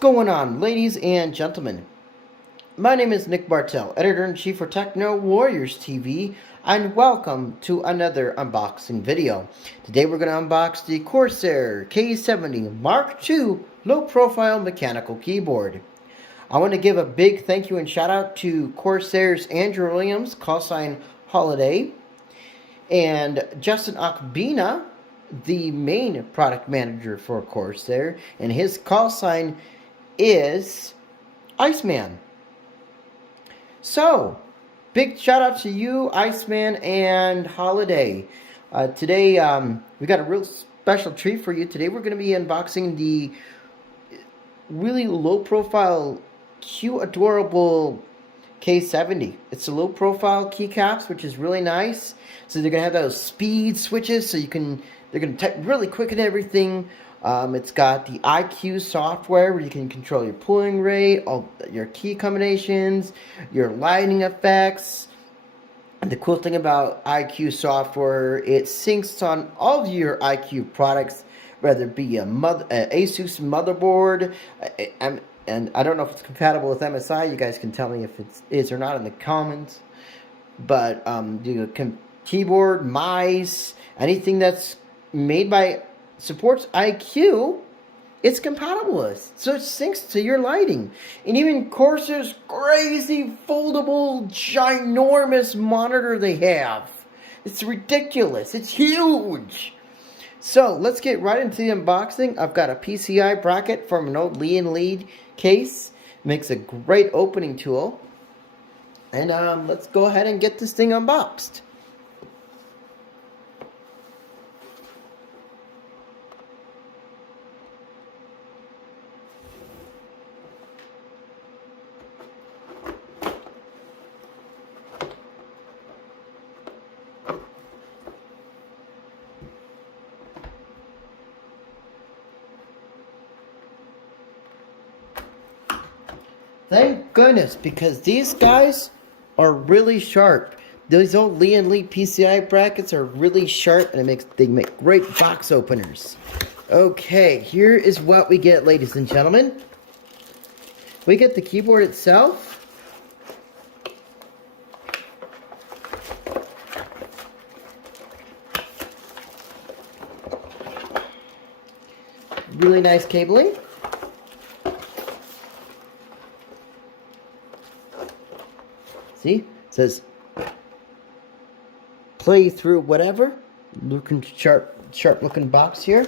going on, ladies and gentlemen? My name is Nick Bartell, Editor-in-Chief for Techno Warriors TV, and welcome to another unboxing video. Today we're going to unbox the Corsair K70 Mark II low-profile mechanical keyboard. I want to give a big thank you and shout out to Corsair's Andrew Williams, callsign Holiday, and Justin Akbina, the main product manager for Corsair, and his call sign is Iceman. So, big shout out to you, Iceman and Holiday. Today, we got a real special treat for you. Today, we're going to be unboxing the really low-profile, cute, adorable K70. It's a low-profile keycaps, which is really nice. So they're going to have those speed switches, so they're going to type really quick and everything. It's got the IQ software where you can control your pulling rate, all your key combinations, your lighting effects. And the cool thing about IQ software, it syncs on all of your IQ products, whether it be a Asus motherboard, and I don't know if it's compatible with MSI. You guys can tell me if it is or not in the comments. But keyboard, mice, anything that's made by supports IQ, it's compatible with. So it syncs to your lighting. And even Corsair's crazy foldable ginormous monitor they have. It's ridiculous. It's huge. So let's get right into the unboxing. I've got a PCI bracket from an old Lee & Lee case. Makes a great opening tool. And let's go ahead and get this thing unboxed. Thank goodness, because these guys are really sharp. Those old Lee & Lee PCI brackets are really sharp, and they make great box openers. Okay, here is what we get, ladies and gentlemen. We get the keyboard itself. Really nice cabling. See, it says play through whatever. Looking sharp looking box here.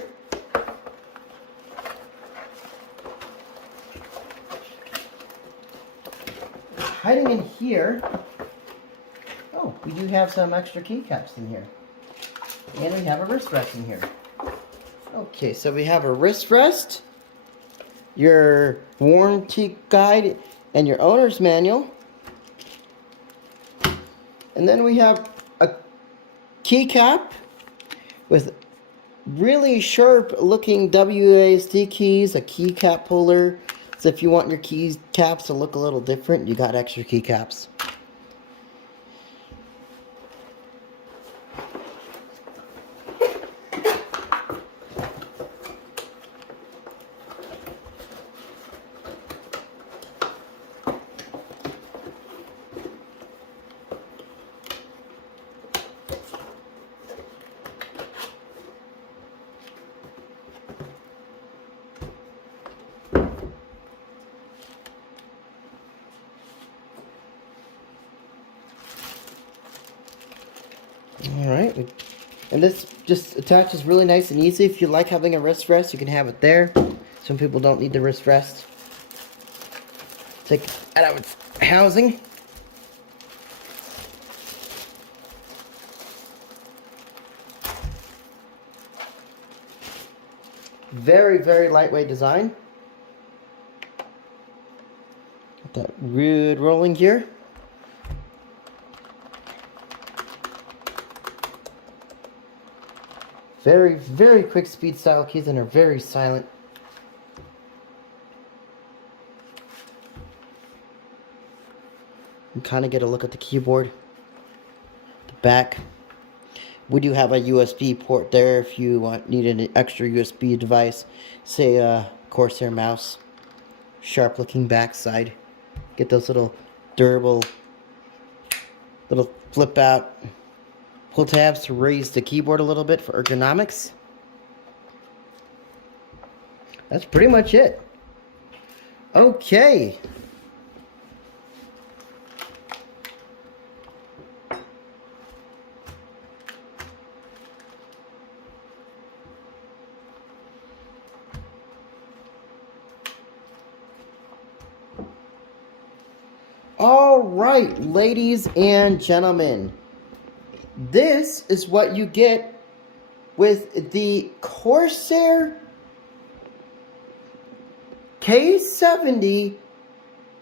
Hiding in here. Oh, we do have some extra keycaps in here. And we have a wrist rest in here. Okay, so we have a wrist rest, your warranty guide, and your owner's manual. And then we have a keycap with really sharp looking WASD keys, a keycap puller. So if you want your keycaps to look a little different, you got extra keycaps. Alright, and this just attaches really nice and easy. If you like having a wrist rest, you can have it there. Some people don't need the wrist rest. Take it out of its housing. Very, very lightweight design. Got that wood rolling gear. Very, very quick speed style keys, and are very silent. You kind of get a look at the keyboard. The back. We do have a USB port there if you need an extra USB device, say a Corsair mouse. sharp looking backside. Get those little durable little flip out pull tabs to raise the keyboard a little bit for ergonomics. That's pretty much it. Okay. All right, ladies and gentlemen, this is what you get with the Corsair K70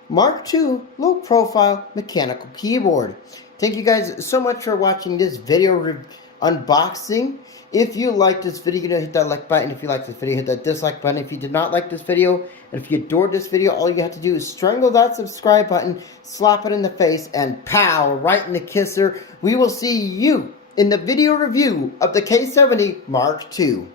Mark II low profile mechanical keyboard. Thank you guys so much for watching this video unboxing. If you liked this video, hit that like button. If you liked this video, hit that dislike button. If you did not like this video, and if you adored this video, all you have to do is strangle that subscribe button, slap it in the face, and pow, right in the kisser. We will see you in the video review of the K70 Mark II.